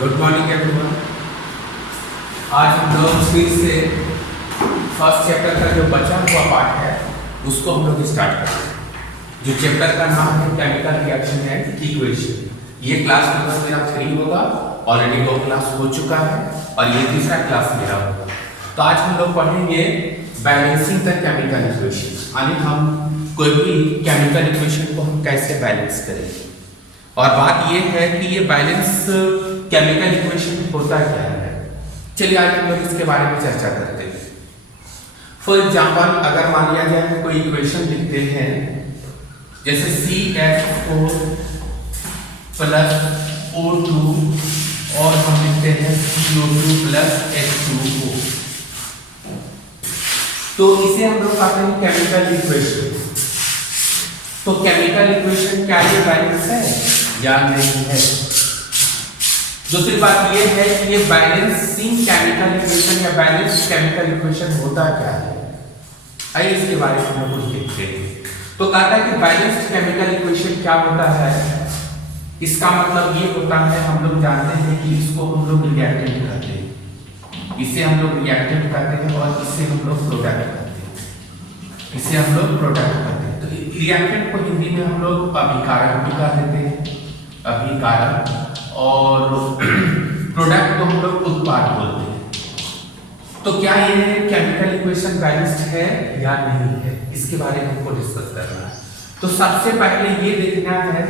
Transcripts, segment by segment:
Good morning everyone. आज हम लोग फिर से फर्स्ट चैप्टर का जो बचा हुआ पार्ट है उसको हम लोग स्टार्ट करते हैं। जो चैप्टर का नाम है केमिकल रिएक्शन एंड इक्वेशन। ये क्लास नंबर मेरा 3 होगा। ऑलरेडी 2 क्लास हो चुका है और ये तीसरा क्लास मेरा होगा। तो आज हम लोग पढ़ेंगे बैलेंसिंग द केमिकल इक्वेशन, यानी हम कोई भी केमिकल इक्वेशन को हम कैसे बैलेंस करेंगे। और बात ये है कि ये बैलेंस केमिकल इक्वेशन होता क्या है। चलिए आज हम लोग इसके बारे में चर्चा करते हैं। फॉर एग्जांपल अगर मान लिया जाए कोई इक्वेशन लिखते हैं जैसे CH4 प्लस O2 और हम लिखते हैं CO2 प्लस H2O, तो इसे हम लोग कहते हैं केमिकल इक्वेशन। तो केमिकल इक्वेशन क्या ये बैलेंस है या नहीं है। दूसरी बात ये है कि ये बैलेंसिंग केमिकल इक्वेशन या बैलेंस केमिकल इक्वेशन होता क्या है। आइए इसके बारे में हम कुछ देखते हैं। तो कहता है कि बैलेंस्ड केमिकल इक्वेशन क्या होता है। इसका मतलब ये होता है, हम लोग जानते हैं कि इसको हम लोग रिएक्टेंट कहते हैं, इसे हम लोग रिएक्टेंट कहते हैं और इससे हम लोग प्रोडक्ट कहते हैं, इसे हम लोग प्रोडक्ट कहते हैं। तो रिएक्टेंट को हिंदी में हम लोग अभिकारक भी कह देते हैं, अभिकारक, और प्रोडक्ट को हम लोग उत्पाद बोलते हैं। तो क्या ये केमिकल इक्वेशन बैलेंस्ड है या नहीं है, इसके बारे में हमको डिस्कस करना है। तो सबसे पहले ये देखना है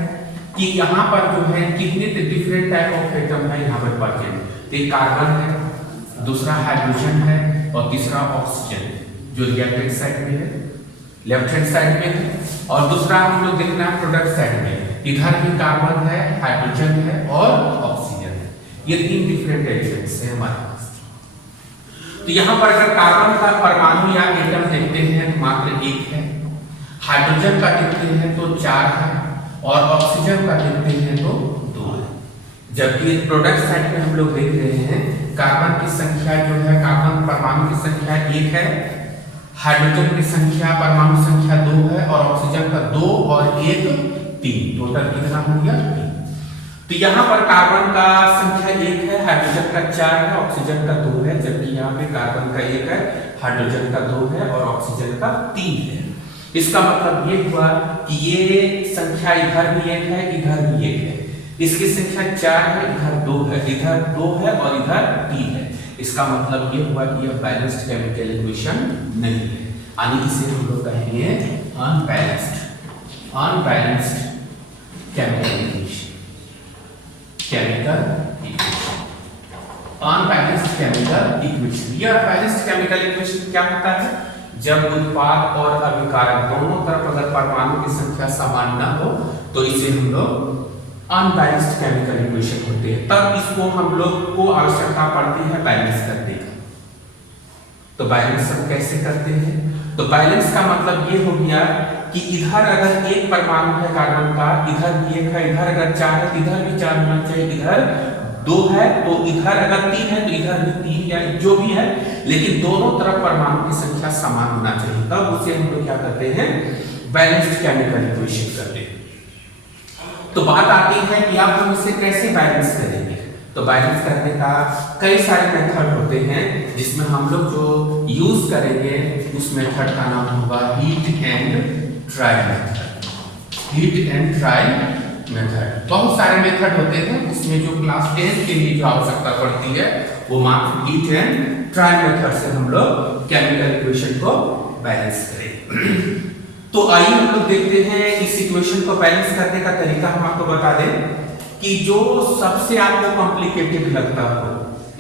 कि यहाँ पर जो है कितने डिफरेंट टाइप ऑफ एटम है यहाँ पर प्रेजेंट। एक कार्बन है, दूसरा हाइड्रोजन है और तीसरा ऑक्सीजन जो रिएक्टेंट साइड में है, लेफ्ट हैंड साइड में है। और दूसरा हम लोग देखना है प्रोडक्ट साइड में, इधर भी कार्बन है, हाइड्रोजन है और ऑक्सीजन है। ये 3 डिफरेंट एलिमेंट्स हैं हमारे पास। तो यहाँ पर अगर कार्बन का परमाणु या एटम देखते हैं तो मात्र 1 है, हाइड्रोजन का देखते हैं तो 4 है और ऑक्सीजन का देखते हैं तो 2 है। जबकि प्रोडक्ट साइड में हम लोग देख रहे हैं कार्बन की संख्या जो है, कार्बन परमाणु की संख्या 1 है, हाइड्रोजन की संख्या परमाणु संख्या 2 है और ऑक्सीजन का 2 और 1 3, टोटल कितना हो गया 3। तो यहाँ पर कार्बन का संख्या 1 है, हाइड्रोजन का 4 है, ऑक्सीजन का 2 है। जबकि यहाँ पे कार्बन का 1 है, हाइड्रोजन का 2 है और ऑक्सीजन का 3 है। इसका मतलब ये हुआ कि ये संख्या इधर भी 1 है, इधर भी 1 है। इसकी संख्या 4 है, इधर 2 है, इधर 2 है और इधर 3 है। इसका मतलब ये हुआ कि यह बैलेंस्ड केमिकल इक्वेशन नहीं है, यानी इसे हम लोग कहेंगे unbalanced chemical equation. Unbalanced chemical equation. यह बैलेंस्ड केमिकल इक्वेशन क्या होता है, जब उत्पाद और अभिकारक दोनों तरफ अगर परमाणु की संख्या समान ना हो तो इसे हम लोग अनबैलेंस्ड केमिकल इक्वेशन होते हैं। तब इसको हम लोग को आवश्यकता पड़ती है बैलेंस करने का। तो बैलेंस हम कैसे करते हैं। तो बैलेंस का मतलब ये हो गया कि इधर अगर 1 परमाणु है कार्बन का, इधर भी 1 है, इधर अगर 4 है तो इधर भी 4 होना चाहिए, इधर 2 है तो इधर अगर 3 है तो इधर भी 3, या जो भी है, लेकिन दोनों तरफ परमाणु की संख्या समान होना चाहिए। तब उसे हम लोग क्या करते हैं, बैलेंस्ड केमिकल इक्वेशन करते हैं। तो बात आती है कि आप हम इसे कैसे बैलेंस करेंगे। तो बैलेंस करने का कई सारे मेथड होते हैं, जिसमें हम लोग जो यूज करेंगे उस मेथड का नाम होगा heat and try method. Heat and try method. बहुत सारे मेथड होते हैं, उसमें जो क्लास 10 के लिए जो आवश्यकता पड़ती है वो मात्र हीट एंड ट्राई मेथड से हम लोग केमिकल इक्वेशन को बैलेंस करें। तो आइए हम लोग देखते हैं इस इक्वेशन को बैलेंस करने का तरीका। हम आपको बता दें कि जो सबसे आपको कॉम्प्लिकेटेड लगता हो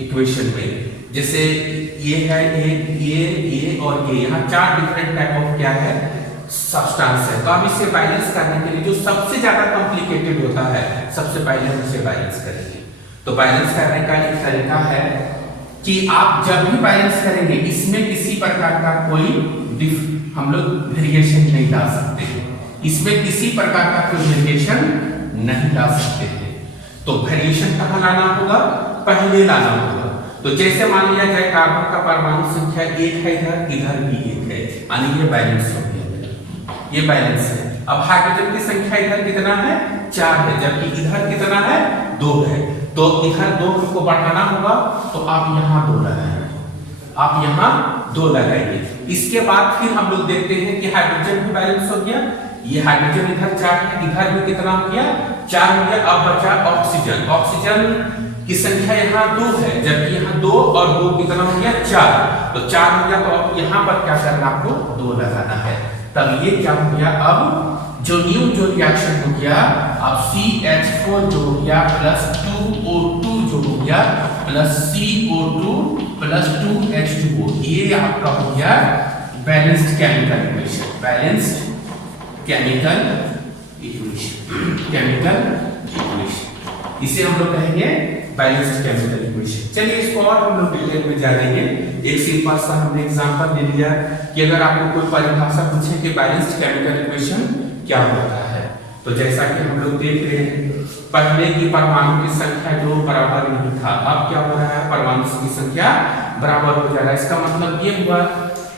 इक्वेशन में, जैसे ये है ये और ये, यहाँ 4 डिफरेंट टाइप ऑफ क्या है सब्सटेंस है। तो हम इसे बैलेंस करने के लिए जो सबसे ज्यादा कॉम्प्लिकेटेड होता है सबसे पहले हम इसे बैलेंस करेंगे। तो बैलेंस करने का एक तरीका है कि आप जब भी बैलेंस करेंगे इसमें किसी प्रकार का कोई हम लोग वेरिएशन नहीं ला सकते हैं, इसमें किसी प्रकार का कोई वेरिएशन नहीं ला सकते हैं। तो वेरिएशन कहाँ लाना होगा, पहले लाना होगा। तो जैसे मान लिया जाए कार्बन का परमाणु संख्या 1 है, इधर भी 1 है, यानी ये बैलेंस हो गया, ये बैलेंस है। अब हाइड्रोजन की संख्या इधर कितना है 4 है, जबकि इधर कितना है 2 है। तो इधर 2 हमको बढ़ाना होगा, तो आप यहाँ 2 लगाएंगे, आप यहाँ 2 लगाएंगे। इसके बाद फिर हम लोग देखते हैं कि हाइड्रोजन भी बैलेंस हो गया, ये हाइड्रोजन इधर 4 है, इधर भी कितना हो गया 4 हो गया। अब बचा ऑक्सीजन, ऑक्सीजन की संख्या यहाँ 2 है, जबकि यहाँ 2 और 2 कितना हो गया 4, तो 4 हो गया। तो अब यहाँ पर क्या करना, आपको 2 लगाना है, तब ये क्या हो गया, अब जो रिएक्शन हो गया, अब CH4 जो हो गया प्लस 2O2 जो हो गया प्लस CO2 प्लस 2H2O, ये आपका हो गया balanced chemical equation, balanced chemical equation, इसे हम लोग कहेंगे बैलेंस्ड केमिकल इक्वेशन। चलिए इसको और हम लोग डिटेल में जानेंगे। एक सिंपल सा हमने एग्जांपल दे दिया कि अगर आपको कोई परिभाषा पूछे कि बैलेंस्ड केमिकल इक्वेशन क्या होता है, तो जैसा कि हम लोग देख रहे हैं, पहले की परमाणु की संख्या जो बराबर नहीं था, अब क्या हो रहा है, परमाणु की संख्या बराबर हो जा रहा है। इसका मतलब ये हुआ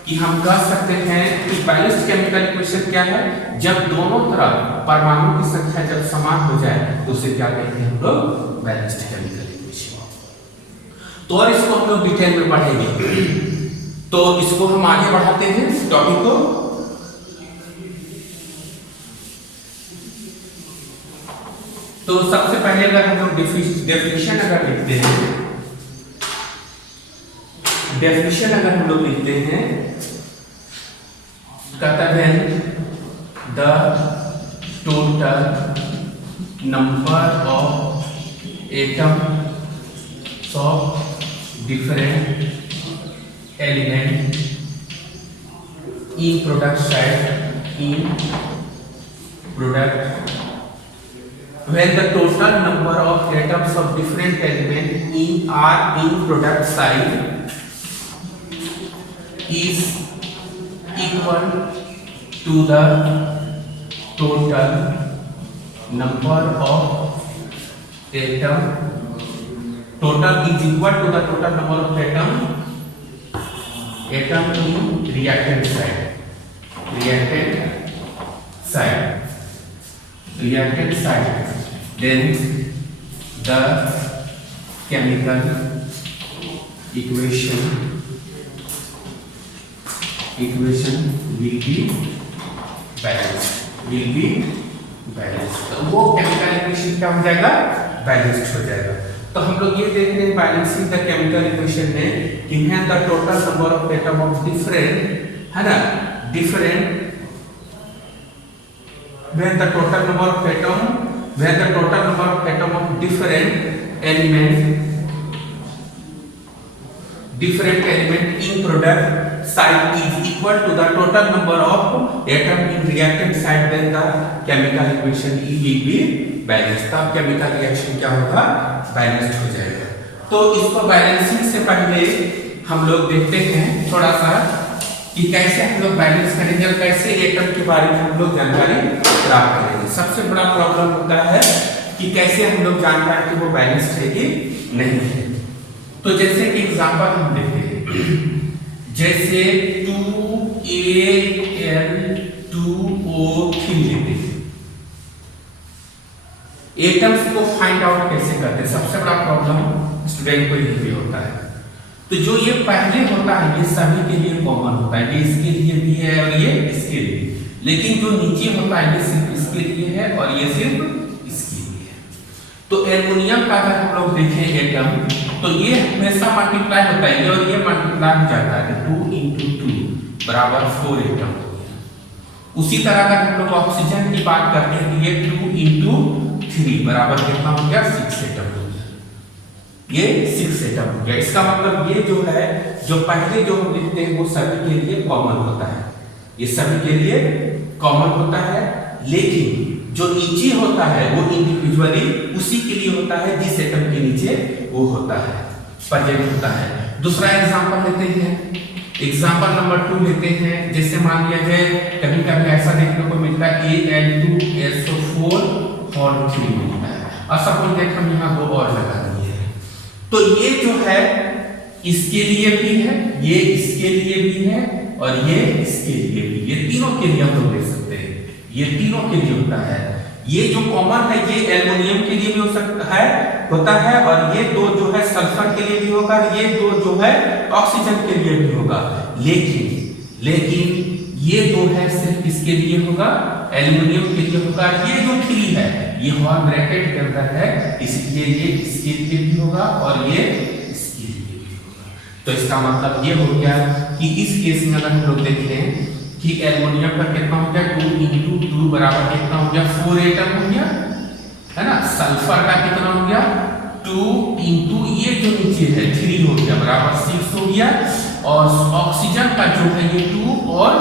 कि हम कह सकते हैं कि बैलेंस्ड केमिकल इक्वेशन क्या है, जब दोनों तरफ परमाणु की संख्या जब समान हो जाए तो उसे क्या कहते हैं हम लोग, बैलेंस्ड केमिकल इक्वेशन। तो और इसको हम लोग डिटेल में पढ़ेंगे, तो इसको हम आगे बढ़ाते हैं इस टॉपिक को। तो सबसे पहले अगर हम लोग डेफिनेशन अगर लिखते हैं, डेफिनेशन अगर हम लोग लिखते हैं, कहता है the total number of atoms of different element in product side, in product when the total number of atoms of different element in product side is equal to the total number of atom, total is equal to the total number of atom in reactant side, then the chemical equation will be balanced, तो वो chemical equation क्या हो जाएगा, balanced हो जाएगा। तो हम लोग ये देख रहे हैं बैलेंसिंग द केमिकल इक्वेशन में कि है the total number of atom of different, है ना, different when the total number of atom of different element in product side is equal to the total number of atom in reactant side, then the chemical equation will be balanced, तब chemical reaction क्या होगा, balanced हो जाएगा। तो इसको balancing से पहले हम लोग देखते हैं थोड़ा सा कि कैसे हम लोग बैलेंस करेंगे और कैसे एटम के बारे में हम लोग जानकारी प्राप्त करेंगे। सबसे बड़ा प्रॉब्लम होता है कि कैसे हम लोग जान पाए कि वो बैलेंस्ड है कि नहीं है। तो जैसे कि एग्जांपल हम देखते हैं, जैसे 2Al2O3 लेते हैं, एटम्स को फाइंड आउट कैसे करते हैं, सबसे बड़ा प्रॉब्लम स्टूडेंट को यही होता है। तो जो ये पहले होता है ये सभी के लिए कॉमन होता है, ये इसके लिए भी है और ये इसके लिए, लेकिन जो नीचे होता है ये सिर्फ इसके लिए है और ये सिर्फ इसके लिए है। तो एल्युमिनियम का अगर हम लोग देखें एटम, तो ये हमेशा मल्टीप्लाई होता है, ये और ये मल्टीप्लाई हो जाता है, 2 × 2 बराबर 4 एटम हो गया। उसी तरह अगर हम लोग ऑक्सीजन की बात करते हैं तो ये 2 × 3 बराबर कितना हो गया, 6 एटम हो गया, ये 6 एटम हो गया। इसका मतलब ये जो है, जो पहले जो हम लिखते हैं वो सभी के लिए कॉमन होता है, ये सभी के लिए कॉमन होता है, लेकिन जो नीचे होता है वो इंडिविजुअली उसी के लिए होता है जिस एटम के नीचे वो होता है, प्रेजेंट होता है। दूसरा एग्जांपल लेते हैं, एग्जांपल नंबर 2 लेते हैं। जैसे मान लिया जाए कभी कभी ऐसा देखने को मिलता है Al2SO4 और 3 मिलता है, और सपोज देख हम यहाँ 2 और लगा दिए हैं, तो ये जो है इसके लिए भी है, ये इसके लिए भी है और ये इसके लिए भी, ये तीनों के लिए हम लोग देख सकते हैं, ये तीनों के लिए होता है। ये जो कॉमन है ये एल्युमिनियम के लिए भी हो सकता है, होता है, और ये 2 जो है सल्फर के लिए भी होगा, ये 2 जो है ऑक्सीजन के लिए भी होगा। लेकिन ये 2 है सिर्फ किसके लिए होगा, एल्युमिनियम के लिए होगा। ये जो 3 है ये हॉल ब्रैकेट के अंदर है, इसलिए ये इसके लिए भी होगा और ये इसके लिए भी होगा। तो इसका मतलब ये हो गया कि इस केस में अगर हम लोग देखें कि एल्युमिनियम का कितना हो गया 2 × 2 बराबर कितना हो गया 4 एटम हो गया, है ना। सल्फर का कितना हो गया 2 × ये जो नीचे है 3 हो गया बराबर 6 हो गया, और ऑक्सीजन का जो है ये 2 और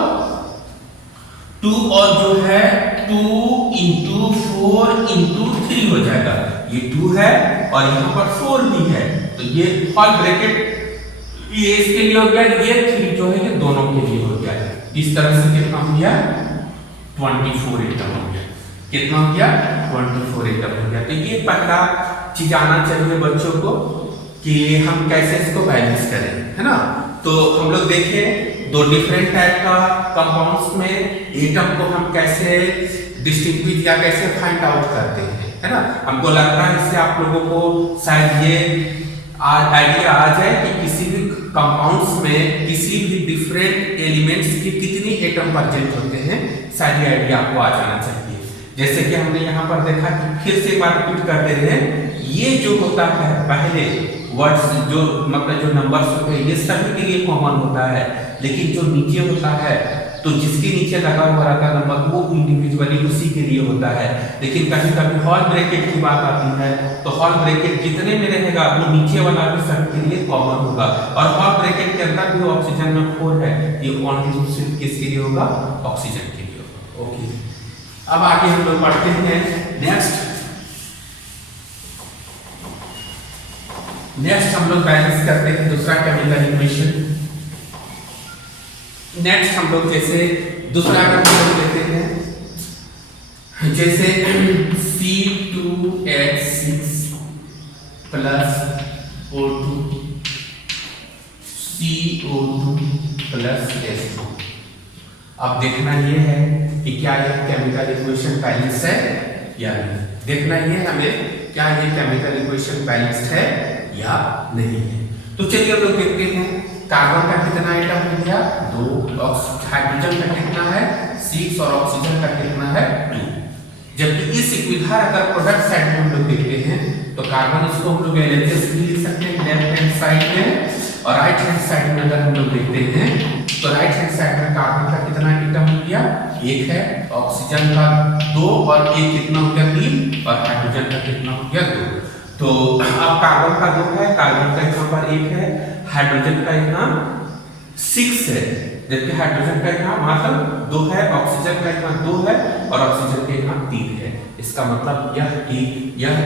जो है 2 × 4 × 3 हो जाएगा। ये 2 है और यहाँ पर 4 भी है, तो ये हॉल ब्रैकेट ये इसके लिए हो गया, ये 3 जो है ये दोनों के लिए हो गया। इस तरह से कितना हो गया 24 एटम हो गया। कितना हो गया 24 एटम हो गया। तो ये पहला चीज आना चाहिए बच्चों को कि हम कैसे इसको बैलेंस करें, है ना। तो हम लोग देखें 2 डिफरेंट टाइप का कंपाउंड्स में एटम को हम कैसे डिस्टिंग्विश या कैसे फाइंड आउट करते हैं, है ना। हमको लगता है इससे आप लोगों को शायद ये आइडिया आ जाए कि किसी भी कंपाउंड्स में किसी भी डिफरेंट एलिमेंट्स के कितने एटम प्रेजेंट होते हैं, शायद ये आइडिया आपको आ जाना चाहिए। जैसे कि हमने यहाँ पर देखा कि फिर से एक बार रिपीट करते रहे, ये जो होता है पहले वर्ड्स जो मतलब जो नंबर्स होते हैं ये सभी के लिए कॉमन होता है, लेकिन जो नीचे होता है तो जिसके नीचे लगा हुआ रहता है नंबर वो इंडिविजुअली उसी के लिए होता है। लेकिन कभी कभी हॉल ब्रैकेट की बात आती है तो हॉल ब्रैकेट जितने में रहेगा वो नीचे वाला भी सभी के लिए कॉमन होगा, और हॉल ब्रैकेट के अंदर भी ऑक्सीजन में 4 है, ये ओनली सिर्फ किसके लिए होगा ऑक्सीजन के लिए होगा। ओके, अब आगे हम लोग पढ़ते हैं नेक्स्ट हम लोग बैलेंस करते हैं दूसरा केमिकल इक्वेशन। नेक्स्ट हम लोग जैसे दूसरा हम लोग लेते हैं जैसे C2H6 plus O2 CO2 plus H2। अब देखना ये है कि क्या यह केमिकल इक्वेशन बैलेंस है या नहीं। देखना ये हमें क्या ये केमिकल इक्वेशन बैलेंस्ड है या नहीं है। तो चलिए हम लोग देखते हैं कार्बन का कितना एटम हो गया 2, हाइड्रोजन का कितना है 6 और ऑक्सीजन का कितना है 2। जबकि इस इक्विधार अगर प्रोडक्ट साइड में हम लोग देखते हैं तो कार्बन इसको हम लोग एलएचएस भी लिख सकते हैं लेफ्ट हैंड साइड में, और राइट हैंड साइड में अगर हम लोग देखते हैं तो राइट हैंड साइड में कार्बन का कितना एटम हो गया 1 है, ऑक्सीजन का 2 और 1 कितना हो गया 3, और हाइड्रोजन का कितना हो गया 2। तो अब कार्बन का 2 है, कार्बन का यहाँ पर 1 है, हाइड्रोजन का यहाँ 6 है, जबकि हाइड्रोजन का यहाँ मात्र 2 है, ऑक्सीजन का यहाँ 2 है और ऑक्सीजन के यहाँ 3 है। इसका मतलब यह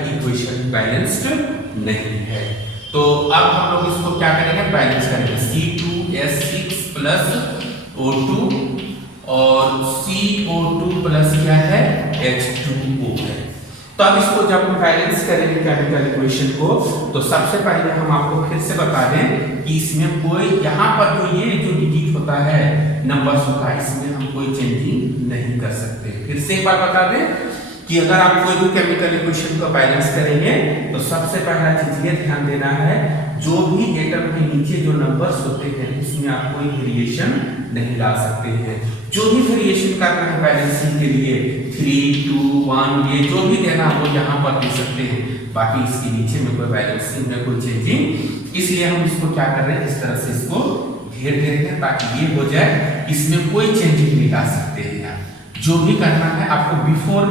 इक्वेशन बैलेंस्ड नहीं है। तो अब हम लोग इसको क्या करेंगे बैलेंस करेंगे C2H6 प्लस O2 और CO2 प्लस क्या है H2O है। तो अब इसको जब हम बैलेंस करेंगे केमिकल इक्वेशन को तो सबसे पहले हम आपको फिर से बता दें कि इसमें कोई यहाँ पर जो डिजिट होता है नंबर्स होता है इसमें हम कोई चेंजिंग नहीं कर सकते। फिर से एक बार बता दें कि अगर आप कोई भी केमिकल इक्वेशन को बैलेंस करेंगे तो सबसे पहला चीज ये ध्यान देना है जो भी एटम के नीचे जो नंबर्स होते हैं उसमें आप कोई वेरिएशन नहीं ला सकते हैं। जो भी वेरिएशन करना है बैलेंसिंग के लिए 3, 2, 1 ये जो भी देना वो यहाँ पर दे सकते हैं, बाकी इसके नीचे में कोई बैलेंसिंग में कोई चेंजिंग। इसलिए हम इसको क्या कर रहे हैं इस तरह से इसको घेर दे रहे हैं ताकि ये हो जाए इसमें कोई चेंजिंग नहीं ला सकते हैं। आप जो भी करना है आपको बिफोर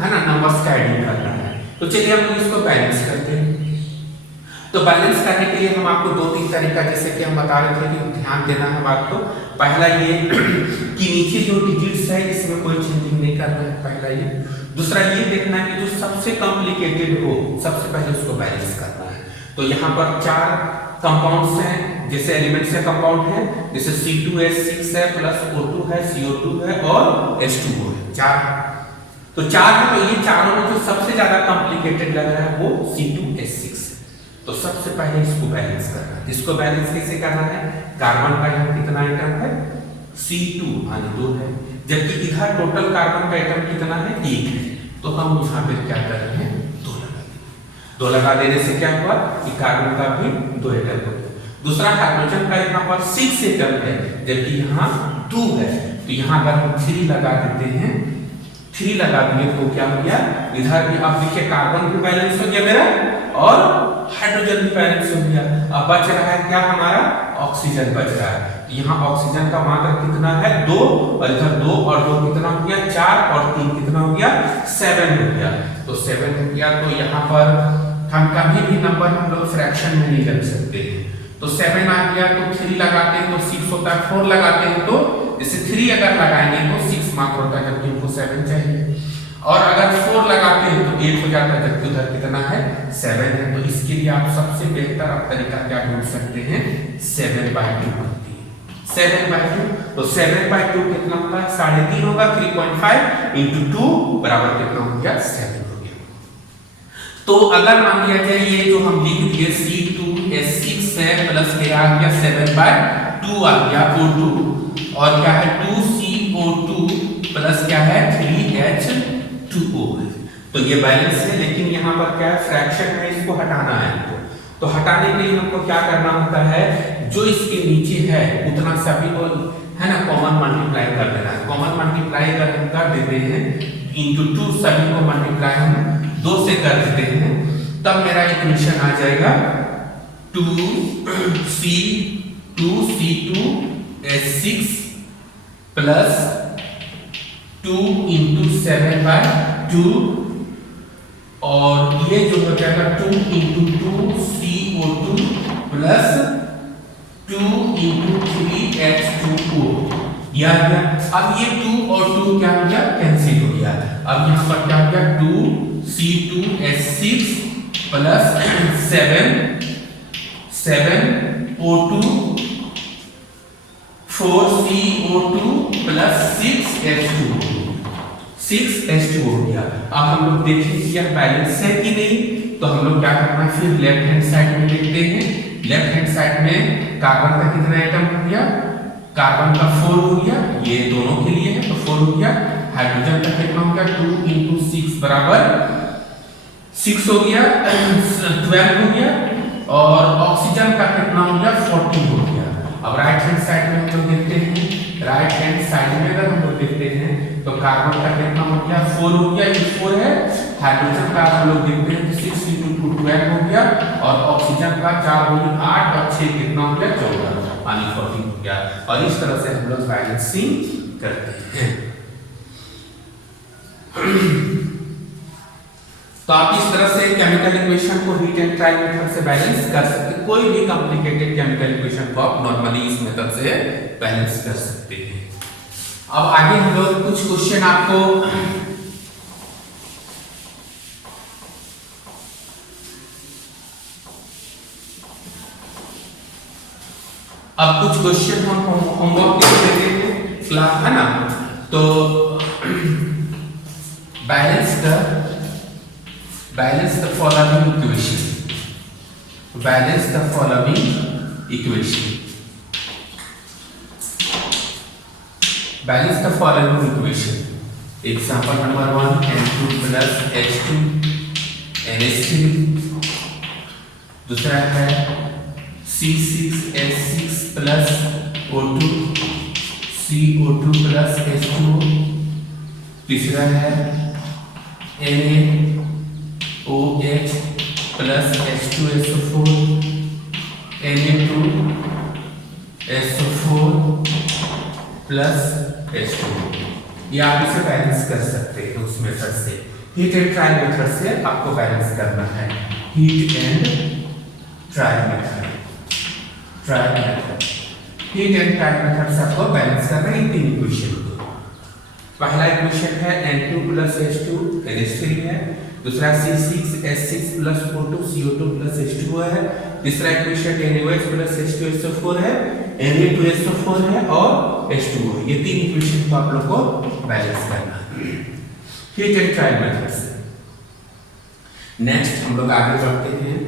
है ना नंबर्स का एडिंग करना है। तो चलिए हम लोग इसको बैलेंस करते हैं। तो बैलेंस करने के लिए हम आपको 2-3 तरीका जैसे कि हम बता रहे थे कि ध्यान देना है बात को। पहला ये कि नीचे जो डिजिट्स है इसमें कोई चेंजिंग नहीं करना है, पहला ये। दूसरा ये देखना है कि जो सबसे कॉम्प्लिकेटेड हो सबसे पहले उसको बैलेंस करना है। तो यहाँ पर 4 कंपाउंड्स हैं जैसे एलिमेंट्स का कंपाउंड है जैसे C2H6 है प्लस O2 है CO2 है और H2O है 4। तो 4 है तो ये चारों में जो सबसे ज्यादा कॉम्प्लिकेटेड लग रहा है वो C2H6 है। तो सबसे पहले इसको बैलेंस करना है। इसको बैलेंस कैसे करना है कार्बन का यहाँ कितना आइटम है C2 माने 2 है, जबकि इधर टोटल कार्बन का आइटम कितना है 1 है। तो हम यहाँ पे क्या कर रहे हैं 2 लगा देंगे। 2 लगा देने से क्या हुआ कि कार्बन का भी 2 एटम हो गया। दूसरा हाइड्रोजन का यहाँ पर 6 एटम है जबकि यहाँ 2 है, तो यहाँ अगर हम 3 लगा देते हैं, 3 लगा दिए तो क्या हो गया, इधर भी आप देखिए कार्बन भी बैलेंस हो गया मेरा और हाइड्रोजन भी बैलेंस हो गया। अब बच रहा है क्या, हमारा ऑक्सीजन बच रहा है। यहाँ ऑक्सीजन का मात्रा कितना है 2 और इधर 2 और 2 कितना हो गया 4 और 3 कितना हो गया 7 हो गया। तो 7 हो गया, तो यहाँ पर हम कभी भी नंबर हम लोग फ्रैक्शन में नहीं रख सकते हैं। तो 7 आ गया तो 3 लगाते हैं तो 6 होता है, 4 लगाते हैं तो जैसे 3 अगर लगाएंगे तो 6 मात्र होता है जबकि हमको 7 चाहिए, और अगर 4 लगाते हैं तो 8 हो जाता है जबकि उधर कितना है 7 है। तो इसके लिए आप सबसे बेहतर आप तरीका क्या ढूंढ सकते हैं 7/2 होती है 7/2। तो 7/2 कितना होता है 3.5 होगा, 3.5 into 2 बराबर कितना हो गया 7 हो गया। तो अगर मान लिया जाए ये जो हम लिख दिए C2H6 है प्लस क्या आ गया 7/2 आ गया O2 और क्या है 2CO2 प्लस क्या है 3H2O, तो ये बैलेंस है। लेकिन यहाँ पर क्या है फ्रैक्शन में इसको हटाना है हमको, तो हटाने के लिए हमको क्या करना होता है, जो इसके नीचे है उतना सभी को है ना कॉमन मल्टीप्लाई कर देना है। कॉमन मल्टीप्लाई अगर हम कर देते हैं इंटू 2 सभी को मल्टीप्लाई हम 2 से कर देते हैं, तब मेरा इक्वेशन आ जाएगा 2C2H6 प्लस 2 into 7/2 और ये जो हो जाएगा 2 into 2CO2 plus 2 into 3H2O या अब ये 2 और 2 क्या हो गया कैंसिल हो गया। अब यहाँ पर क्या हो गया 2C2H6 plus 7O2 4CO2 plus 6H2O हो गया। अब हम लोग देखें कि यह बैलेंस है कि नहीं, तो हम लोग क्या करना है फिर लेफ्ट हैंड साइड में देखते हैं। लेफ्ट हैंड साइड में कार्बन का कितना एटम हो गया, कार्बन का 4 हो गया, ये दोनों के लिए है तो 4 हो गया। हाइड्रोजन का कितना हो गया 2 into 6 बराबर 6 हो गया 12 हो गया, और ऑक्सीजन का कितना हो गया 14 हो गया। अब राइट हैंड साइड में हम लोग देखते हैं, राइट हैंड साइड में अगर हम लोग देखते हैं तो कार्बन का कितना हो गया 4 हो गया, ये 4 है। हाइड्रोजन का हम लोग देखते हैं तो 6 into 2 12 हो गया, और ऑक्सीजन का 4 हो गया 8 और 6 कितना हो गया 14 यानी 14 हो गया। और इस तरह से हम लोग बैलेंसिंग करते हैं। तो आप इस तरह से केमिकल इक्वेशन को हीट एंड ट्रायल मेथड से बैलेंस कर सकते हैं। कोई भी कॉम्प्लिकेटेड केमिकल इक्वेशन को आप नॉर्मली इस मेथड से बैलेंस कर सकते हैं। अब आगे हम लोग कुछ क्वेश्चन आपको हम होमवर्क देख लेते हैं क्लास है ना। तो balance the following equation, balance the following equation, balance the following equation. Example number 1 N2 plus H2 NH3, दूसरा है C6H6 plus O2 CO2 plus H2O, तीसरा है NaOH plus H2SO4 Na2SO4 plus H2O। ये आप इसे बैलेंस कर सकते हैं उस मेथड से। हीट एंड ट्रायल मेथड से आपको बैलेंस करना है। Heat and trial method, heat and trial method से आपको बैलेंस करना है 3 इक्वेशन को। पहला इक्वेशन है N2 plus H2 NH3 है, दूसरा C6H6 plus O2 CO2 plus H2O है, तीसरा इक्वेशन NaOH plus H2SO4 है, Na2SO4 है और H2O है। ये 3 इक्वेशन को आप लोग को बैलेंस करना है हीट एंड ट्रायल मेथड से। नेक्स्ट हम लोग आगे बढ़ते हैं।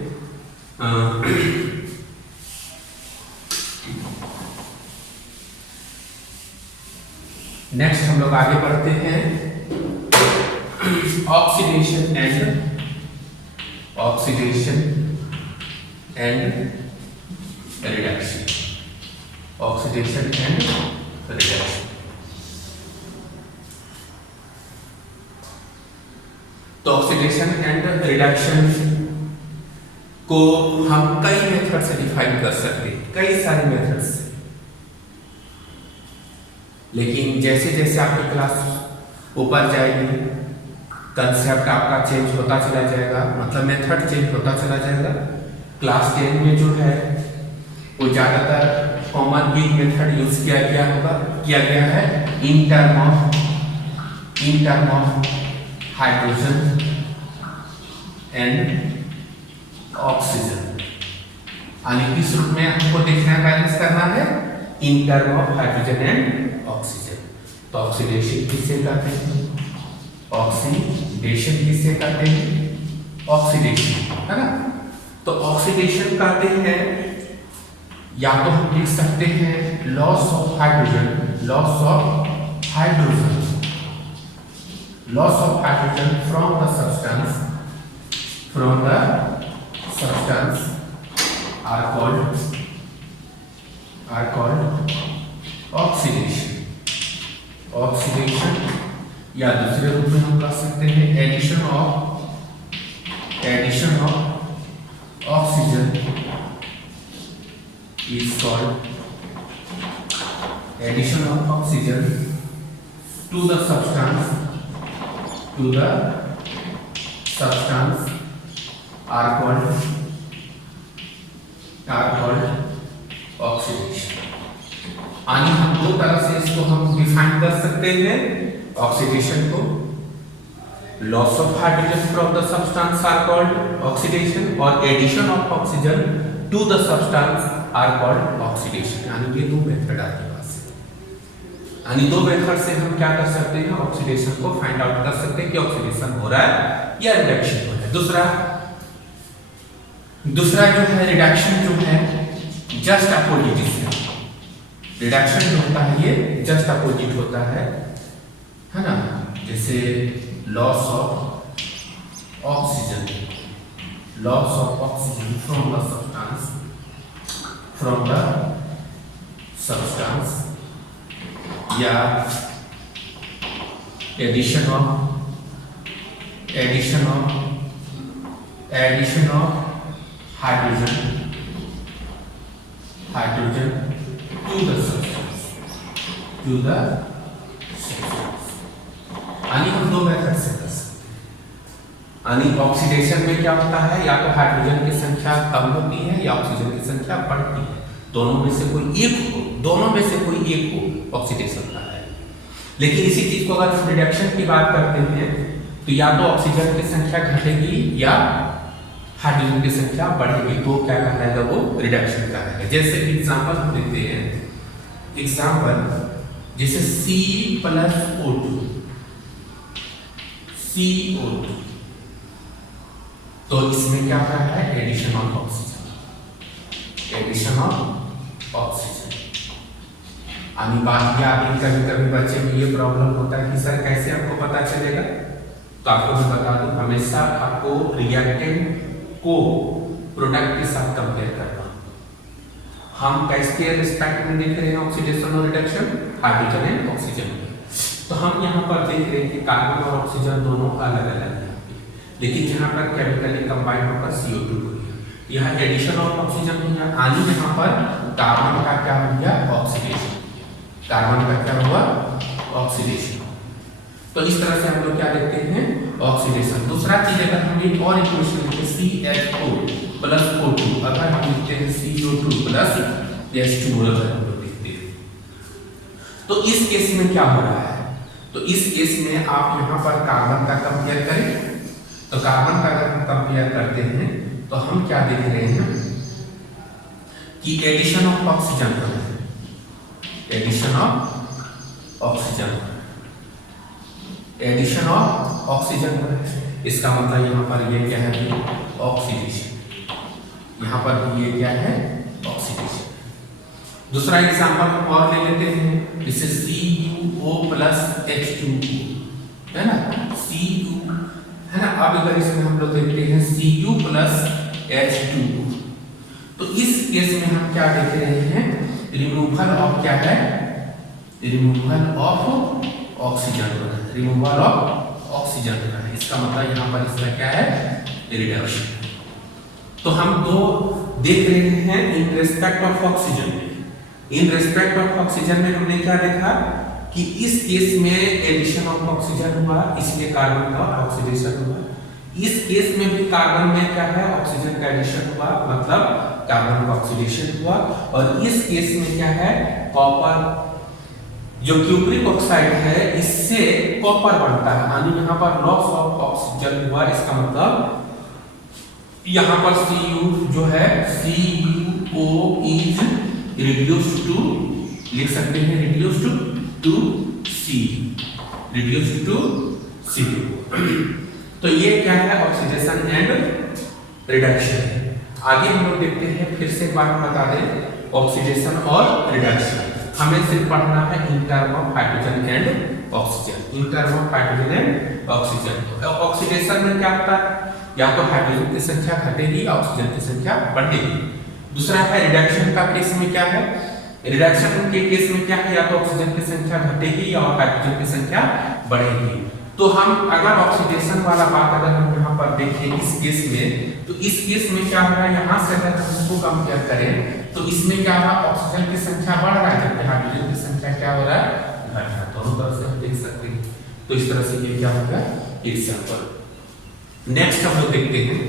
नेक्स्ट हम लोग आगे बढ़ते हैं oxidation oxidation and reduction, oxidation and reduction. तो ऑक्सीडेशन एंड रिडक्शन को हम कई मेथड से डिफाइन कर सकते हैं, कई सारे मेथड से, लेकिन जैसे जैसे आपकी क्लास ऊपर जाएगी कंसेप्ट आपका चेंज होता चला जाएगा, मतलब मेथड चेंज होता चला जाएगा। क्लास 10 में जो है वो ज़्यादातर कॉमन वीक मेथड यूज किया गया है in term of hydrogen and oxygen, यानी किस रूप में हमको देखना है, बैलेंस करना है in term of hydrogen and oxygen. तो ऑक्सीडेशन किससे करते हैं, ऑक्सीडेशन किससे करते हैं, ऑक्सीडेशन, है ना। तो ऑक्सीडेशन करते हैं या तो हम लिख सकते हैं loss of hydrogen, loss of hydrogen, loss of hydrogen from the substance are called oxidation, या दूसरे रूप में हम कह सकते हैं addition of oxygen is called addition of oxygen to the substance are called oxidation. यानी हम दो तरह से इसको हम डिफाइन कर सकते हैं ऑक्सीडेशन को, loss of hydrogen from the substance are called oxidation और addition of oxygen to the substance are called oxidation. यानी ये दो मेथड आपके पास है, यानी दो मेथड से हम क्या कर सकते हैं, ऑक्सीडेशन को फाइंड आउट कर सकते हैं कि ऑक्सीडेशन हो रहा है या रिडक्शन हो रहा है। दूसरा जो है रिडक्शन जो है जस्ट अपोजिट है, रिडक्शन जो होता है ये जस्ट अपोजिट होता है ना। जैसे loss of oxygen from the substance या addition of hydrogen to the substance, यानी हम दो मेथड से कर सकते हैं। यानी ऑक्सीडेशन में क्या होता है, या तो हाइड्रोजन की संख्या कम होती है या ऑक्सीजन की संख्या बढ़ती है, दोनों में से कोई एक हो ऑक्सीडेशन का है। लेकिन इसी चीज को अगर हम रिडक्शन की बात करते हैं तो या तो ऑक्सीजन की संख्या घटेगी या हाइड्रोजन की संख्या बढ़ेगी, तो क्या कहलाएगा, वो रिडक्शन कहलाएगा। जैसे एग्जांपल हम देते हैं, एग्जांपल जैसे C+O2, तो इसमें क्या हो रहा है, एडिशन ऑफ ऑक्सीजन। यानी बात यह आती, कभी बच्चे में ये प्रॉब्लम होता है कि सर कैसे आपको पता चलेगा, तो आपको मैं बता दूं, हमेशा आपको रिएक्टेंट को प्रोडक्ट के साथ कंपेयर करना। हम किसके रिस्पेक्ट में देख रहे हैं ऑक्सीडेशन और रिडक्शन, हाइड्रोजन एंड ऑक्सीजन। तो हम यहाँ पर देख रहे हैं कि कार्बन और ऑक्सीजन दोनों अलग अलग हैं, लेकिन यहाँ पर केमिकली कंबाइंड होकर CO2 हो गया, यहाँ एडिशन ऑफ ऑक्सीजन हो गया, यानी यहाँ पर कार्बन का क्या हो गया, ऑक्सीडेशन, कार्बन का क्या हुआ, ऑक्सीडेशन। तो इस तरह से हम लोग क्या देखते हैं, ऑक्सीडेशन। दूसरा चीज, अगर हम एक और इक्वेशन लिखते हैं CH4+O2, अगर हम लिखते हैं CO2+H2, अगर हम लोग लिखते हैं, तो इस केस में क्या हो रहा है, तो इस केस में आप यहाँ पर कार्बन का कंपेयर करें, तो कार्बन का अगर हम कंपेयर करते हैं तो हम क्या देख रहे हैं कि एडिशन ऑफ ऑक्सीजन हो रहा है, एडिशन ऑफ ऑक्सीजन हो रहा है। इसका मतलब यहाँ पर ये क्या है, ऑक्सीडेशन, यहाँ पर भी ये क्या है, ऑक्सीडेशन। दूसरा एग्जांपल हम और ले लेते हैं, जैसे CuO+H2O, है ना, Cu, है ना, अब अगर इसमें हम लोग देखते हैं Cu प्लस H2, तो इस केस में हम क्या देख रहे हैं, रिमूवल ऑफ क्या है, removal of oxygen, removal of oxygen है। इसका मतलब यहाँ पर इसका क्या है, रिडक्शन। तो हम दो देख रहे हैं इन रेस्पेक्ट ऑफ ऑक्सीजन में। इन रेस्पेक्ट ऑफ ऑक्सीजन में हमने क्या देखा कि इस केस में एडिशन ऑफ ऑक्सीजन हुआ, इसलिए कार्बन का ऑक्सीडेशन हुआ। इस केस में भी कार्बन में क्या है, ऑक्सीजन का एडिशन हुआ, मतलब कार्बन का ऑक्सीडेशन हुआ। और इस केस में क्या है, कॉपर जो क्यूप्रिक ऑक्साइड है इससे कॉपर बनता है, यानी यहाँ पर लॉस ऑफ ऑक्सीजन हुआ। इसका मतलब यहाँ पर Cu जो है CuO इज रिड्यूस्ड टू, लिख सकते हैं reduced to C, reduced to C। तो ये क्या है, ऑक्सीडेशन एंड रिडक्शन है। आगे हम लोग देखते हैं, फिर से बात बता दें, ऑक्सीडेशन और रिडक्शन हमें सिर्फ पढ़ना है in term of hydrogen and oxygen, in term of hydrogen and oxygen. Oxidation में क्या होता है, या तो हाइड्रोजन की संख्या घटेगी या ऑक्सीजन की संख्या बढ़ेगी। दूसरा है रिडक्शन का केस में क्या है, रिडक्शन के केस में क्या है, या तो ऑक्सीजन की संख्या घटेगी या हाइड्रोजन की संख्या बढ़ेगी। तो हम अगर ऑक्सीडेशन वाला बात अगर हम यहाँ पर देखें इस केस में, तो इस केस में क्या हो रहा है, यहाँ से अगर हम इसको कंपेयर करें तो इसमें क्या हो रहा है, ऑक्सीजन की संख्या बढ़ रहा है, जबकि हाइड्रोजन की संख्या क्या हो रहा है, घट रहा है। दोनों तरफ से हम देख सकते हैं। तो इस तरह से ये क्या होगा, एग्जांपल। नेक्स्ट हम लोग देखते हैं,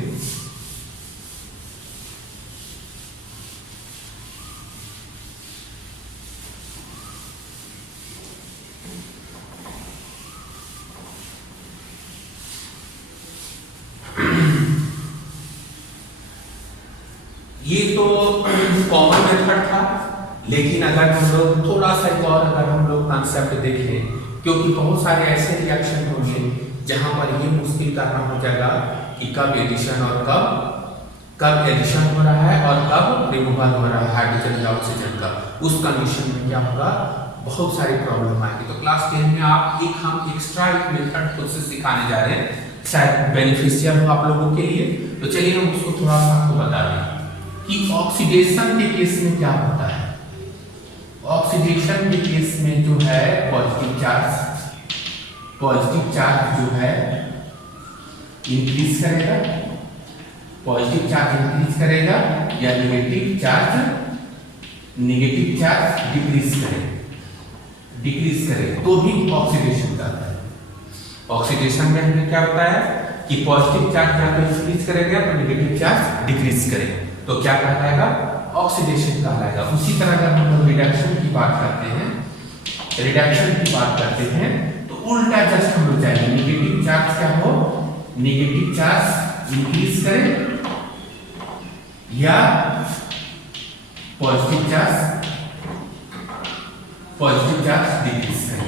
ये तो कॉमन मेथड था, लेकिन अगर हम लोग थोड़ा सा एक और अगर हम लोग कॉन्सेप्ट देखें, क्योंकि बहुत सारे ऐसे रिएक्शन होंगे जहां पर ये मुश्किल करना हो जाएगा कि कब एडिशन और कब एडिशन हो रहा है और कब रिमूवल हो रहा है हाइड्रोजन या ऑक्सीजन का। उस कंडीशन में क्या होगा, बहुत सारी प्रॉब्लम आएगी। तो क्लास 10 में हम एक्स्ट्रा एक मेथड खुद से सिखाने जा रहे हैं, शायद बेनिफिशियल हो आप लोगों के लिए। तो चलिए हम उसको थोड़ा सा आपको बता दें कि ऑक्सीडेशन के केस में क्या होता है। ऑक्सीडेशन के केस में जो है पॉजिटिव चार्ज जो है इंक्रीज करेगा, पॉजिटिव चार्ज इंक्रीज करेगा, या नेगेटिव चार्ज डिक्रीज करे तो भी ऑक्सीडेशन करता है। ऑक्सीडेशन में हमें क्या होता है कि पॉजिटिव चार्ज या तो इंक्रीज करेगा तो नेगेटिव चार्ज डिक्रीज करेगा, तो क्या कहलाएगा, ऑक्सीडेशन कहलाएगा। उसी तरह अगर हम रिडक्शन की बात करते हैं, तो उल्टा जस्ट हम लोग जाएंगे, नेगेटिव चार्ज क्या हो, नेगेटिव चार्ज इंक्रीज करे या पॉजिटिव चार्ज डिक्रीज करे,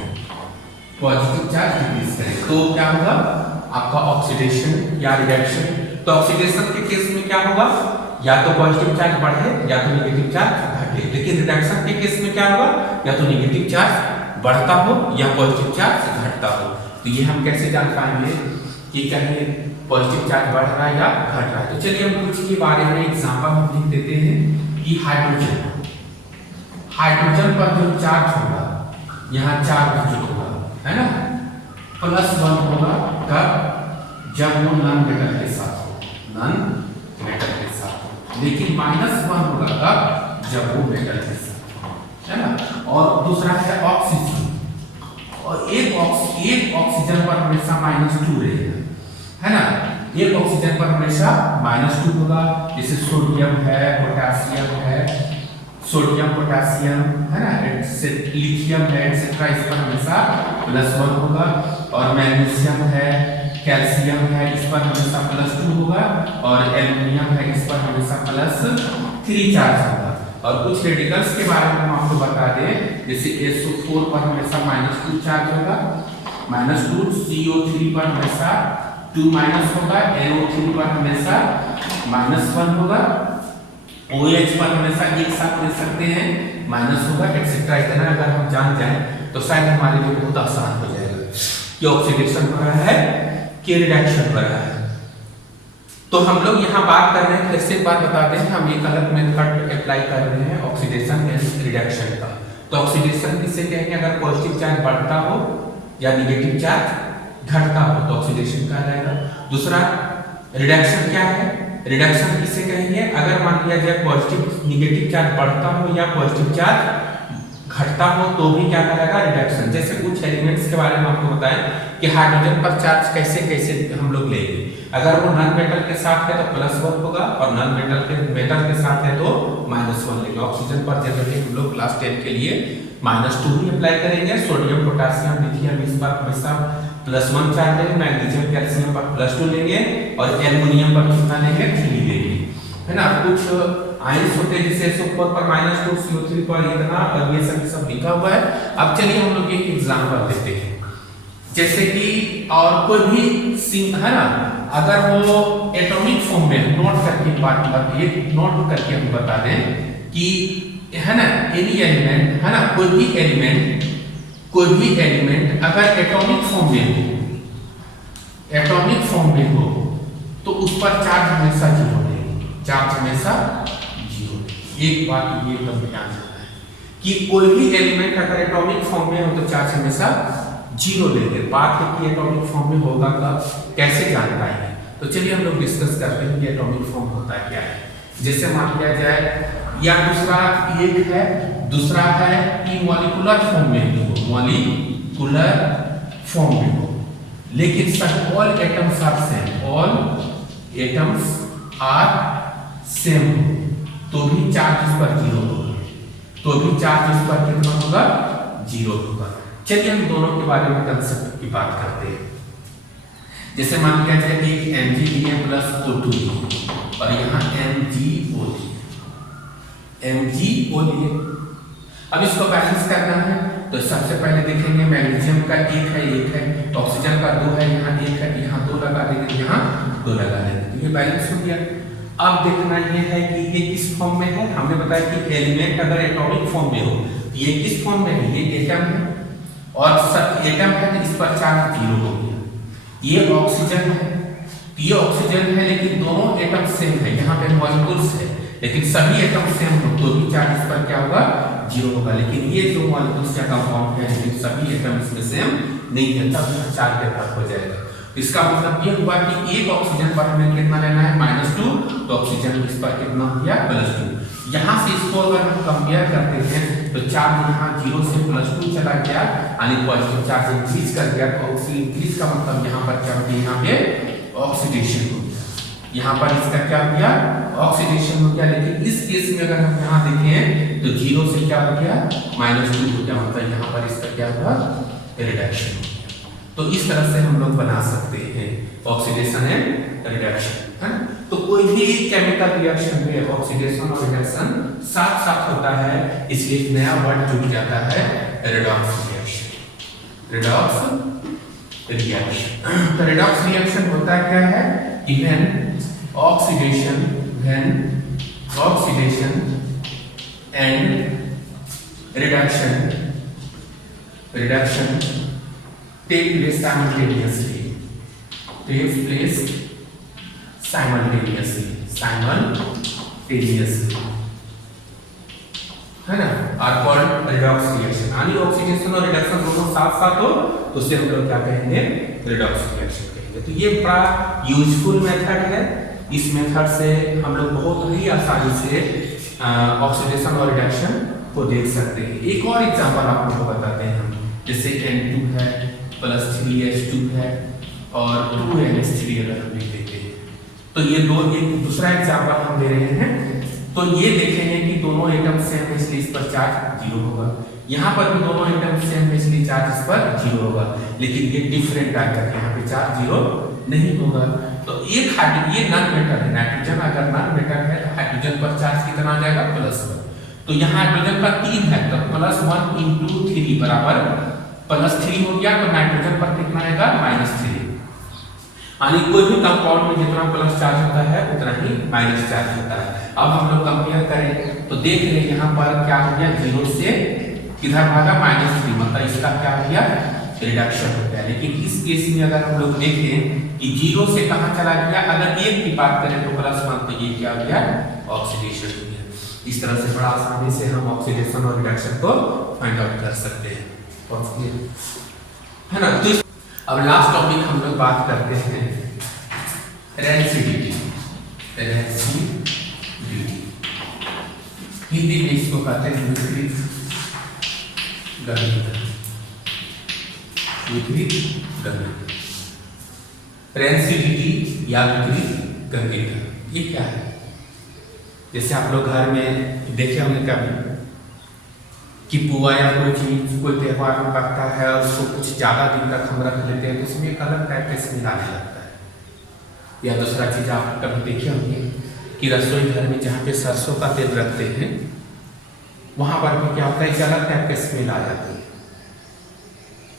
तो क्या होगा आपका ऑक्सीडेशन या रिडक्शन। तो ऑक्सीडेशन के केस में क्या होगा, या तो पॉजिटिव चार्ज बढ़े या तो नेगेटिव चार्ज घटे। लेकिन रिडक्शन के केस में क्या होगा, या तो नेगेटिव चार्ज बढ़ता हो या पॉजिटिव चार्ज घटता हो। तो ये हम कैसे जान पाएंगे कि कहीं पॉजिटिव चार्ज बढ़ रहा है या घट रहा है। तो चलिए हम कुछ के बारे में एग्जांपल हम लिख देते हैं कि हाइड्रोजन पर जो चार्ज होगा, यहाँ चार्ज जो होगा है ना, +1 होगा कब, जब वो नॉन मेटल के साथ हो, लेकिन -1 होगा कब, जब वो मेटल के साथ है ना। और दूसरा है ऑक्सीजन, और एक ऑक्सीजन पर हमेशा -2 रहेगा है ना, एक ऑक्सीजन पर हमेशा -2 होगा। जैसे सोडियम है, पोटेशियम है, है ना, लिथियम है एक्सेट्रा, इस पर हमेशा +1 होगा। और मैग्नीशियम है, कैल्शियम है, इस पर हमेशा +2 होगा। और एल्युमिनियम है, इस पर हमेशा +3 चार्ज होगा। और कुछ रेडिकल्स के बारे में हम आपको बता दें, जैसे SO4 पर हमेशा -2 चार्ज होगा, -2, CO3 पर हमेशा 2- होगा, NO3 पर हमेशा -1 होगा, OH पर हमेशा एक साथ ले सकते हैं माइनस होगा एक्सेट्रा। इतना अगर हम जान जाएं तो शायद हमारे लिए बहुत आसान हो जाएगा कि ऑक्सीडेशन हो रहा है कि रिडक्शन हो रहा है। तो हम लोग यहाँ बात कर रहे हैं, फिर से एक बार बता दें, हम एक अलग मेथड अप्लाई कर रहे हैं ऑक्सीडेशन एंड रिडक्शन का। तो ऑक्सीडेशन किससे कहेंगे, अगर पॉजिटिव चार्ज बढ़ता हो या निगेटिव चार्ज घटता हो तो ऑक्सीडेशन कहलाएगा। दूसरा रिडक्शन क्या है, रिडक्शन किससे कहेंगे, अगर मान लिया जाए पॉजिटिव निगेटिव चार्ज बढ़ता हो या पॉजिटिव चार्ज घटता हो तो भी क्या कहलाएगा, रिडक्शन। जैसे कुछ एलिमेंट्स के बारे में आपको बताएं कि हाइड्रोजन पर चार्ज कैसे कैसे हम लोग लेंगे, अगर वो नॉन मेटल के साथ है तो +1 होगा और नॉन मेटल के साथ है तो -1 लेंगे। ऑक्सीजन पर जनरली हम लोग क्लास 10 के लिए -2 ही अप्लाई करेंगे। सोडियम पोटेशियम लिथियम इस पर हमेशा +1 चार्ज लेंगे, मैग्नीशियम कैल्शियम पर +2 लेंगे और एल्युमिनियम पर कितना लेंगे, 3 लेंगे, है ना। कुछ आयंस होते हैं जैसे SO4 पर -2, CO3 पर इतना, और ये सब लिखा हुआ है। अब चलिए हम लोग एक एग्जांपल देते हैं, जैसे कि और कोई भी है ना, अगर वो एटॉमिक फॉर्म में नोट करके बात ये नोट करके हम बता दें कि है ना, एनी एलिमेंट है ना, कोई भी एलिमेंट अगर एटॉमिक फॉर्म में हो तो उस पर चार्ज हमेशा 0 लेंगे, चार्ज हमेशा 0। एक बात ये तो ध्यान रखना है कि कोई भी एलिमेंट अगर एटॉमिक फॉर्म में हो तो चार्ज हमेशा 0 लेंगे। बात है कि एटॉमिक फॉर्म में होगा कब, कैसे जान पाएंगे, तो चलिए हम लोग डिस्कस करते हैं कि एटॉमिक फॉर्म होता क्या है। जैसे मान लिया जाए, या दूसरा है कि मॉलिक्यूलर फॉर्म में हो, लेकिन सब ऑल एटम्स आर सेम, तो भी चार्ज इस पर 0 होगा, कितना होगा, 0 होगा। चलिए हम दोनों के बारे में कंसेप्ट की बात करते हैं। जैसे मान लिया जाए एक MgBm + O2 और यहाँ MgO लिए। अब इसको बैलेंस करना है तो सबसे पहले देखेंगे मैग्नीशियम का 1 है, ऑक्सीजन का 2 है, यहाँ 1 है, यहाँ 2 लगा देंगे, यहाँ 2 लगा देंगे, तो ये बैलेंस हो गया। अब देखना ये है कि ये किस फॉर्म में है। हमने बताया कि एलिमेंट अगर एटॉमिक फॉर्म में हो तो ये किस फॉर्म में है, ये एटम है और सब एटम है तो इस पर चार्ज 0 हो गया। ये ऑक्सीजन है, लेकिन दोनों एटम सेम है, यहाँ पे मॉलिक्यूल्स है लेकिन सभी एटम सेम हो तो भी चार्ज इस पर क्या होगा, 0 होगा। लेकिन ये जो मॉलिक्यूल्स का कंपाउंड है लेकिन सभी एटम इसमें सेम नहीं है, तब चार्ज का फर्क हो जाएगा। इसका मतलब ये हुआ कि एक ऑक्सीजन पर हमें कितना लेना है, -2, तो ऑक्सीजन इस पर कितना हो गया, +2। यहाँ से इसको अगर हम कंपेयर करते हैं तो चार्ज यहाँ 0 से +2 चला गया, यानी पॉजिटिव चार्ज इंक्रीज कर गया। तो इंक्रीज का मतलब यहाँ पर क्या हो गया, यहाँ पे ऑक्सीडेशन हो गया, यहाँ पर इसका क्या हो गया, ऑक्सीडेशन हो गया। लेकिन इस केस में अगर हम यहाँ देखें तो 0 से क्या हो गया, -2 हो गया, मतलब यहाँ पर इसका क्या हुआ, रिडक्शन हो गया। तो इस तरह से हम लोग बना सकते हैं ऑक्सीडेशन एंड रिडक्शन, है ना। तो कोई भी केमिकल रिएक्शन में ऑक्सीडेशन और रिडक्शन साथ साथ होता है, इसलिए एक नया वर्ड जुड़ जाता है, रेडॉक्स रिएक्शन। तो रेडॉक्स रिएक्शन होता क्या है कि when oxidation and reduction take place simultaneously, है ना, आर कॉल्ड रेडॉक्स रिएक्शन। यानी ऑक्सीडेशन और रिडक्शन दोनों साथ साथ हो तो उसे हम लोग क्या कहेंगे, रेडॉक्स रिएक्शन कहेंगे। तो ये बड़ा यूजफुल मेथड है, इस मेथड से हम लोग बहुत ही आसानी से ऑक्सीडेशन और रिडक्शन को देख सकते हैं। एक और एग्जांपल आप लोगों को बताते हैं हम, जैसे N2 है +3H2 है और 2NH3 अगर हम लिख देते हैं तो ये एक दूसरा एग्जांपल हम दे रहे हैं। तो ये देखेंगे कि दोनों एटम सेम है इसलिए इस पर चार्ज 0 होगा, यहाँ पर भी दोनों एटम सेम है इसलिए चार्ज इस पर 0 होगा, लेकिन ये डिफरेंट आएगा, यहाँ पे चार्ज 0 नहीं होगा। तो ये नॉन मेटल है, नाइट्रोजन अगर नॉन मेटल है तो हाइड्रोजन पर चार्ज कितना आ जाएगा, +1। तो यहाँ हाइड्रोजन पर 3 है तो +1 × 3 बराबर +3 हो गया, तो नाइट्रोजन पर कितना आएगा, -3। यानी कोई भी कंपाउंड में जितना प्लस चार्ज होता है उतना ही माइनस चार्ज होता है। अब हम लोग कंपेयर करें तो देख लें यहाँ पर क्या हो गया, 0 से किधर भागा, -3, मतलब इसका क्या हो गया, रिडक्शन हो गया। लेकिन इस केस में अगर हम लोग देखें कि 0 से कहाँ चला गया, अगर 1 की बात करें तो +1, तो ये क्या हो गया, ऑक्सीडेशन हो गया। इस तरह से बड़ा आसानी से हम ऑक्सीडेशन और रिडक्शन को फाइंड आउट कर सकते हैं, है ना। तो अब लास्ट टॉपिक हम लोग बात करते हैं रेसिडिटी। हिंदी में इसको कहते हैं विपरीत गणित। रेसिडिटी या विपरीत गणित ये क्या है? जैसे आप लोग घर में देखे होंगे कभी कि पुआ या कोई चीज कोई त्योहार में पकता है और उसको कुछ ज़्यादा दिन तक हम रख लेते हैं तो उसमें एक अलग टाइप का स्मेल आने लगता है। या दूसरा चीज़ आप कभी देखे होंगे कि रसोई घर में जहाँ पे सरसों का तेल रखते हैं वहाँ पर भी क्या होता है, एक अलग टाइप का स्मेल आ जाती है।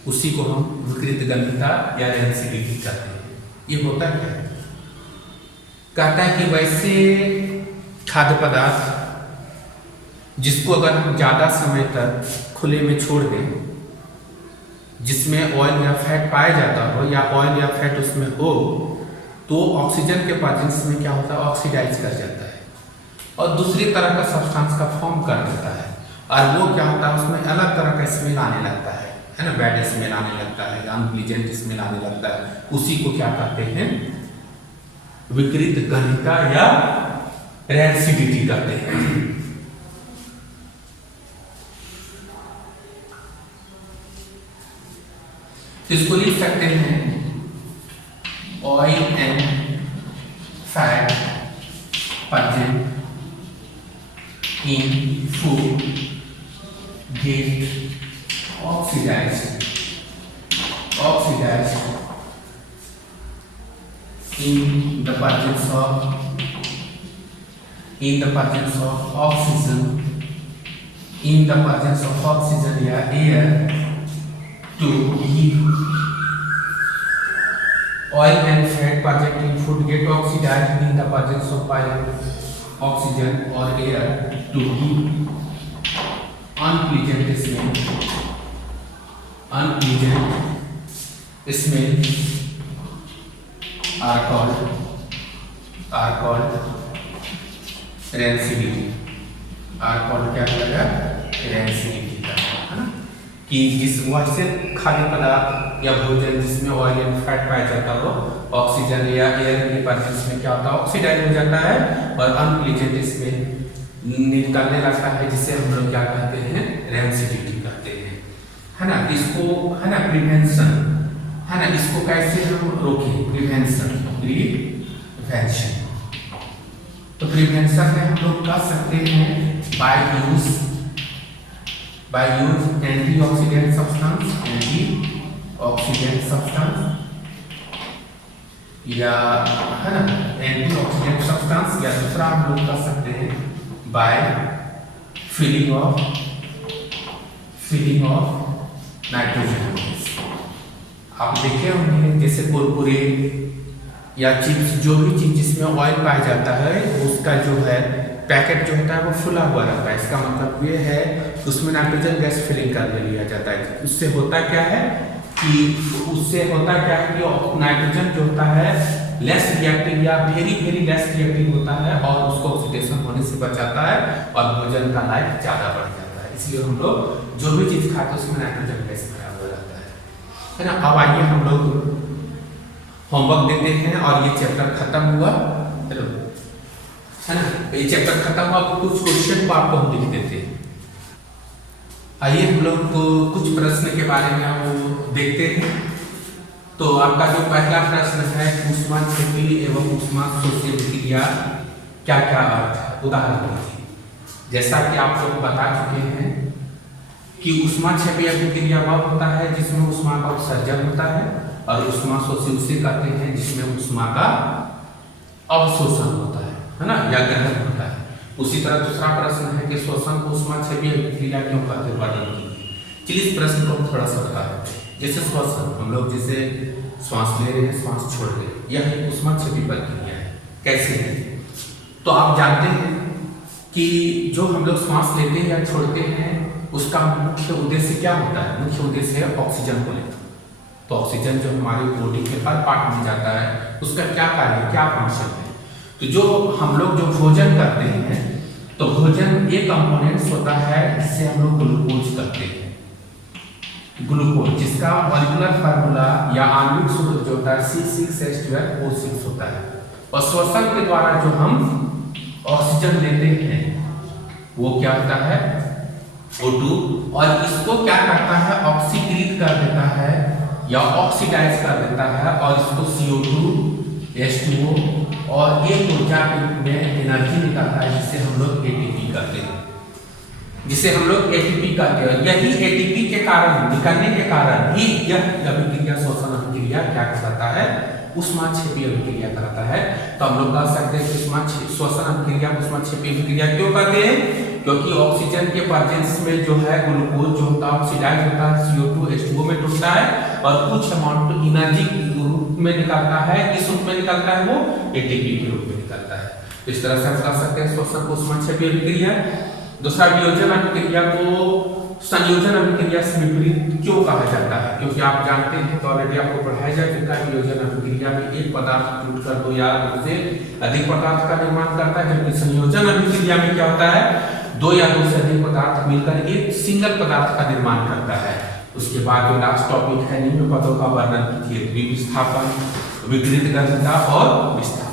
उसी को हम विपरीत गंधता या रेसिडिटी कहते हैं। ये होता क्या है? कहता है कि वैसे खाद्य पदार्थ जिसको अगर हम ज़्यादा समय तक खुले में छोड़ दें, जिसमें ऑयल या फैट पाया जाता हो या ऑयल या फैट उसमें हो, तो ऑक्सीजन के प्रेजेंस में क्या होता है, ऑक्सीडाइज कर जाता है और दूसरी तरह का सब्सटेंस का फॉर्म कर देता है। और वो क्या होता है, उसमें अलग तरह का स्मेल आने लगता है ना, बैड स्मेल आने लगता है, अनप्लीजेंट स्मेल आने लगता है। उसी को क्या कहते हैं, विपरीत गंधता या रेसिडिटी कहते हैं। इसको लिख सकते हैं oil and fat present in food gate oxidized in the presence of oxygen या air to give oil and fat present in food get oxidized in the presence of oxygen or air to give unpleasant smell are called रेसिडिटी। क्या लगेगा, रेसिडिटी का, है ना। कि जिस वैसे खाद्य पदार्थ या भोजन जिसमें ऑयल एंड फैट पाया जाता हो, ऑक्सीजन या एयर के प्रेजेंस में क्या होता है, ऑक्सीडाइज हो जाता है और अनप्लीजेंट स्मेल निकलने लगता है, जिसे हम लोग क्या कहते हैं, रेसिडिटी कहते हैं, है ना। इसको है ना प्रिवेंशन, है ना, इसको कैसे हम रोकें, प्रिवेंशन। तो प्रिवेंशन में हम लोग कर सकते हैं बाय यूज एंटीऑक्सीडेंट सब्सटेंस या, है ना, एंटीऑक्सीडेंट सब्सटेंस, या दूसरा हम लोग कर सकते हैं बाय फिलिंग ऑफ नाइट्रोजन। आप देखे होंगे जैसे कुरकुरे या चिप्स, जो भी चीज जिसमें ऑयल पाया जाता है उसका जो है पैकेट जो होता है वो फुला हुआ रहता है। इसका मतलब ये है उसमें नाइट्रोजन गैस फिलिंग कर लिया जाता है। उससे होता क्या है कि नाइट्रोजन जो होता है लेस रिएक्टिव या वेरी लेस रिएक्टिव होता है और उसको ऑक्सीडेशन होने से बचाता है और भोजन का लाइफ ज़्यादा बढ़ जाता है। इसलिए हम लोग जो भी चीज़ खाते हैं उसमें नाइट्रोजन गैस भरा हुआ रहता है ना। अब आइए हम लोग होमवर्क देते हैं और ये चैप्टर खत्म हुआ, चलो, है ना। ये चैप्टर खत्म हुआ, कुछ क्वेश्चन को आपको हम लिख देते हैं। आइए हम लोग को कुछ प्रश्न के बारे में हम देखते हैं। तो आपका जो पहला प्रश्न है, ऊष्माक्षेपी एवं ऊष्माशोषी क्रिया क्या क्या अर्थ है, उदाहरण दीजिए। जैसा कि आप लोग बता चुके हैं कि ऊष्माक्षेपी अभिक्रिया वह होता है जिसमें ऊष्मा का उत्सर्जन होता है, और ऊष्माशोषी उसे कहते हैं जिसमें ऊष्मा का अवशोषण होता है ना, या ग्रहण होता है। उसी तरह दूसरा प्रश्न है कि श्वसन को ऊष्माक्षेपी अभिक्रिया क्यों कहते हैं, वर्णन कीजिए। चलिए इस प्रश्न को थोड़ा सा बता देते हैं। जैसे श्वसन, हम लोग जैसे श्वास ले रहे हैं, श्वास छोड़ रहे हैं, यह एक ऊष्माक्षेपी प्रक्रिया है। कैसे है, तो आप जानते हैं कि जो हम लोग श्वास लेते हैं या छोड़ते हैं उसका मुख्य उद्देश्य क्या होता है, मुख्य उद्देश्य है ऑक्सीजन को लेना, तो ऑक्सीजन जो हमारी बॉडी के हर पार्ट में जाता है उसका क्या कार्य, क्या फंक्शन है। तो जो हम लोग जो भोजन करते हैं तो भोजन एक कंपोनेंट्स होता है जिससे हम लोग ग्लूकोज करते हैं। ग्लूकोज जिसका मॉलिक्यूलर फार्मूला या आणविक सूत्र जो होता है C6H12O6 होता है। और श्वसन के द्वारा जो हम ऑक्सीजन लेते हैं वो क्या होता है O2, और इसको क्या करता है ऑक्सीकृत कर देता है या ऑक्सीडाइज कर देता है और इसको CO2 H2O और एक ऊर्जा के रूप में एनर्जी निकलता है जिसे हम लोग ATP कहते हैं, जिसे हम लोग ATP कहते हैं। यही ATP के कारण निकलने के कारण ही यह अभिक्रिया श्वसन अभिक्रिया क्या कहलाता है, ऊष्माक्षेपी अभिक्रिया कहलाता है। तो हम लोग कह सकते हैं कि श्वसन अभिक्रिया ऊष्माक्षेपी अभिक्रिया क्यों कहते हैं, क्योंकि ऑक्सीजन के प्रेजेंस में जो है ग्लूकोज जो होता है ऑक्सीडाइज होता है CO2 H2O में टूटता है और कुछ अमाउंट एनर्जी के रूप में निकलता है। किस रूप में निकलता है वो ATP के रूप में निकलता है। तो इस तरह से हम कह सकते हैं श्वसन को ऊष्माक्षेपी अभिक्रिया। दूसरा वियोजन अभिक्रिया को संयोजन अभिक्रिया से विपरीत क्यों कहा जाता है, क्योंकि आप जानते हैं तो ऑलरेडी आपको पढ़ाया जा चुका है वियोजन अभिक्रिया में एक पदार्थ टूटकर दो या उससे अधिक पदार्थ का निर्माण करता है, जबकि संयोजन अभिक्रिया में क्या होता है दो या दो से अधिक पदार्थ मिलकर एक सिंगल पदार्थ का निर्माण करता है। उसके बाद जो लास्ट टॉपिक है निम्न पदों का वर्णन कीजिए, विस्थापन, विकृत गंधता और विस्थापन।